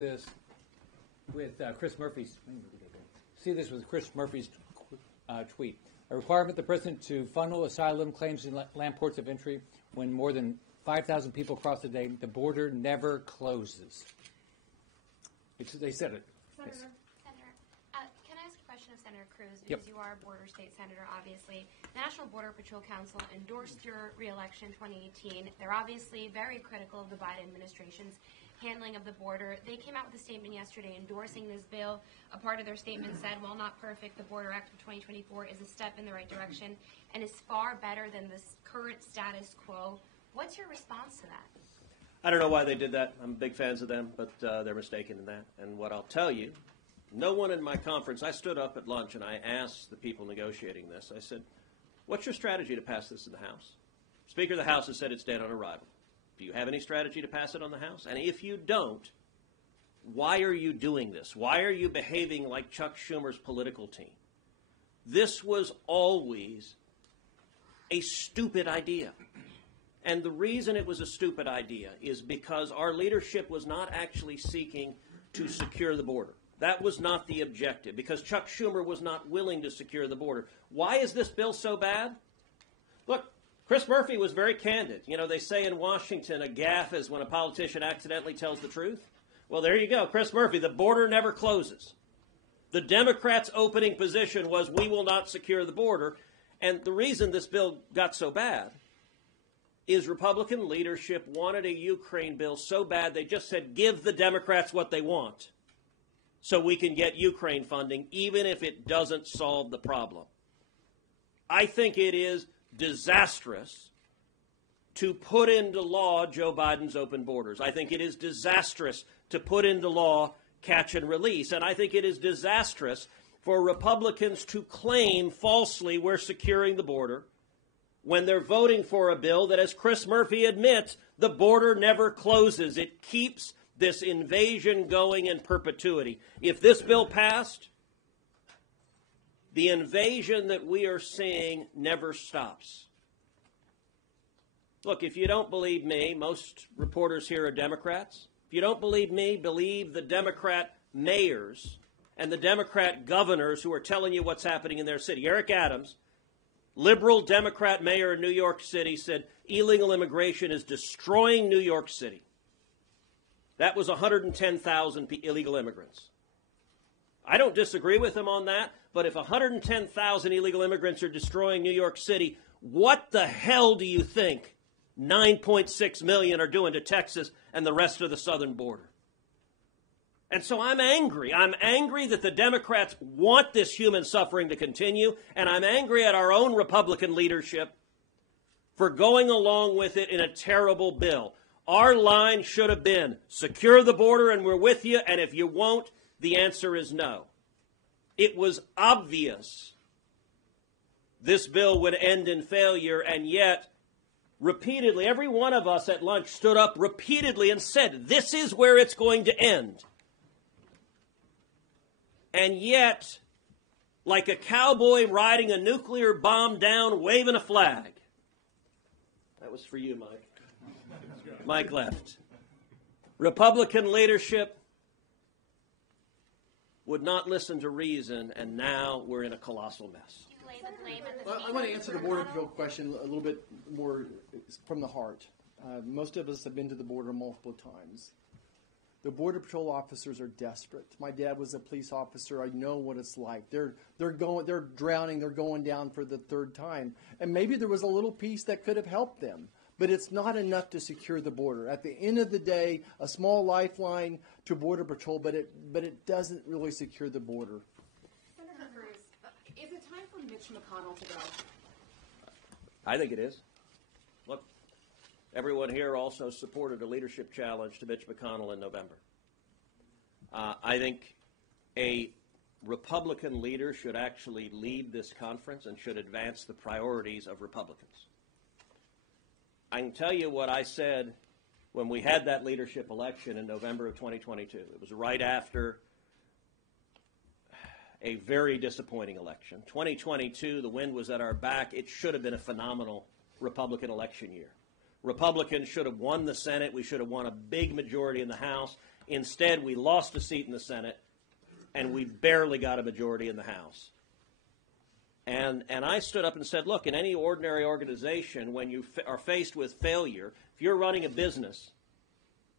this with Chris Murphy's. See this with Chris Murphy's tweet. A requirement the president to funnel asylum claims in land ports of entry when more than 5,000 people cross a day. The border never closes. They said it. Senator, Yes. Can I ask a question of Senator Cruz? Because you are a border state senator, obviously. The National Border Patrol Council endorsed your reelection in 2018. They're obviously very critical of the Biden administration's handling of the border. They came out with a statement yesterday endorsing this bill. A part of their statement said, while not perfect, the Border Act of 2024 is a step in the right direction and is far better than this current status quo. What's your response to that? I don't know why they did that. I'm big fans of them, but they're mistaken in that. And what I'll tell you, no one in my conference, I stood up at lunch and I asked the people negotiating this, I said, what's your strategy to pass this in the House? Speaker of the House has said it's dead on arrival. Do you have any strategy to pass it on the House? And if you don't, why are you doing this? Why are you behaving like Chuck Schumer's political team? This was always a stupid idea. And the reason it was a stupid idea is because our leadership was not actually seeking to secure the border. That was not the objective, because Chuck Schumer was not willing to secure the border. Why is this bill so bad? Look, Chris Murphy was very candid. You know, they say in Washington a gaffe is when a politician accidentally tells the truth. Well, there you go. Chris Murphy, the border never closes. The Democrats' opening position was we will not secure the border. And the reason this bill got so bad is Republican leadership wanted a Ukraine bill so bad they just said give the Democrats what they want so we can get Ukraine funding even if it doesn't solve the problem. I think it is disastrous to put into law Joe Biden's open borders. I think it is disastrous to put into law catch and release. And I think it is disastrous for Republicans to claim falsely we're securing the border when they're voting for a bill that, as Chris Murphy admits, the border never closes. It keeps this invasion going in perpetuity. If this bill passed, the invasion that we are seeing never stops. Look, if you don't believe me, most reporters here are Democrats. If you don't believe me, believe the Democrat mayors and the Democrat governors who are telling you what's happening in their city. Eric Adams, liberal Democrat mayor in New York City, said illegal immigration is destroying New York City. That was 110,000 illegal immigrants. I don't disagree with him on that, but if 110,000 illegal immigrants are destroying New York City, what the hell do you think 9.6 million are doing to Texas and the rest of the southern border? And so I'm angry. I'm angry that the Democrats want this human suffering to continue, and I'm angry at our own Republican leadership for going along with it in a terrible bill. Our line should have been secure the border and we're with you, and if you won't, the answer is no. It was obvious this bill would end in failure, and yet repeatedly, every one of us at lunch stood up repeatedly and said, this is where it's going to end. And yet, like a cowboy riding a nuclear bomb down, waving a flag. That was for you, Mike. Mike left. Republican leadership would not listen to reason, and now we're in a colossal mess. You lay the blame at the I want to answer the Border Patrol question a little bit more from the heart. Most of us have been to the border multiple times. The Border Patrol officers are desperate. My dad was a police officer. I know what it's like. They're drowning. They're going down for the third time. And maybe there was a little piece that could have helped them. But it's not enough to secure the border. At the end of the day, a small lifeline to Border Patrol, but it doesn't really secure the border. Senator Cruz, is it time for Mitch McConnell to go? I think it is. Look, everyone here also supported a leadership challenge to Mitch McConnell in November. I think a Republican leader should actually lead this conference and should advance the priorities of Republicans. I can tell you what I said when we had that leadership election in November of 2022. It was right after a very disappointing election. 2022, the wind was at our back. It should have been a phenomenal Republican election year. Republicans should have won the Senate. We should have won a big majority in the House. Instead, we lost a seat in the Senate, and we barely got a majority in the House. And I stood up and said, look, in any ordinary organization, when you are faced with failure, if you're running a business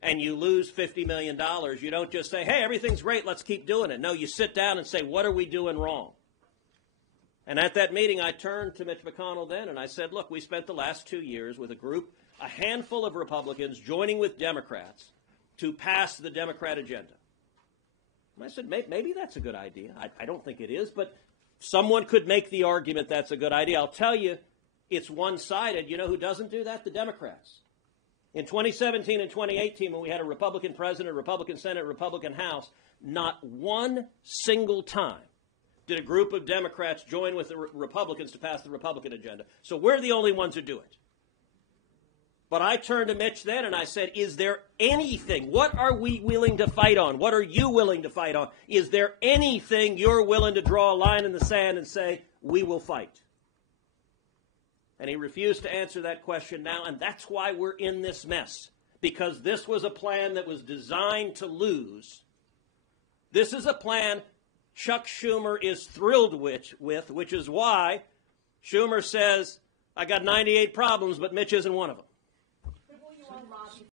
and you lose $50 million, you don't just say, hey, everything's great, let's keep doing it. No, you sit down and say, what are we doing wrong? And at that meeting, I turned to Mitch McConnell then, and I said, look, we spent the last 2 years with a handful of Republicans joining with Democrats to pass the Democrat agenda. And I said, maybe that's a good idea. I don't think it is, but someone could make the argument that's a good idea. I'll tell you, it's one-sided. You know who doesn't do that? The Democrats. In 2017 and 2018, when we had a Republican president, Republican Senate, Republican House, not one single time did a group of Democrats join with the Republicans to pass the Republican agenda. So we're the only ones who do it. But I turned to Mitch then and I said, is there anything, what are we willing to fight on? What are you willing to fight on? Is there anything you're willing to draw a line in the sand and say, we will fight? And he refused to answer that question now, and that's why we're in this mess. Because this was a plan that was designed to lose. This is a plan Chuck Schumer is thrilled with, which is why Schumer says, I got 98 problems, but Mitch isn't one of them.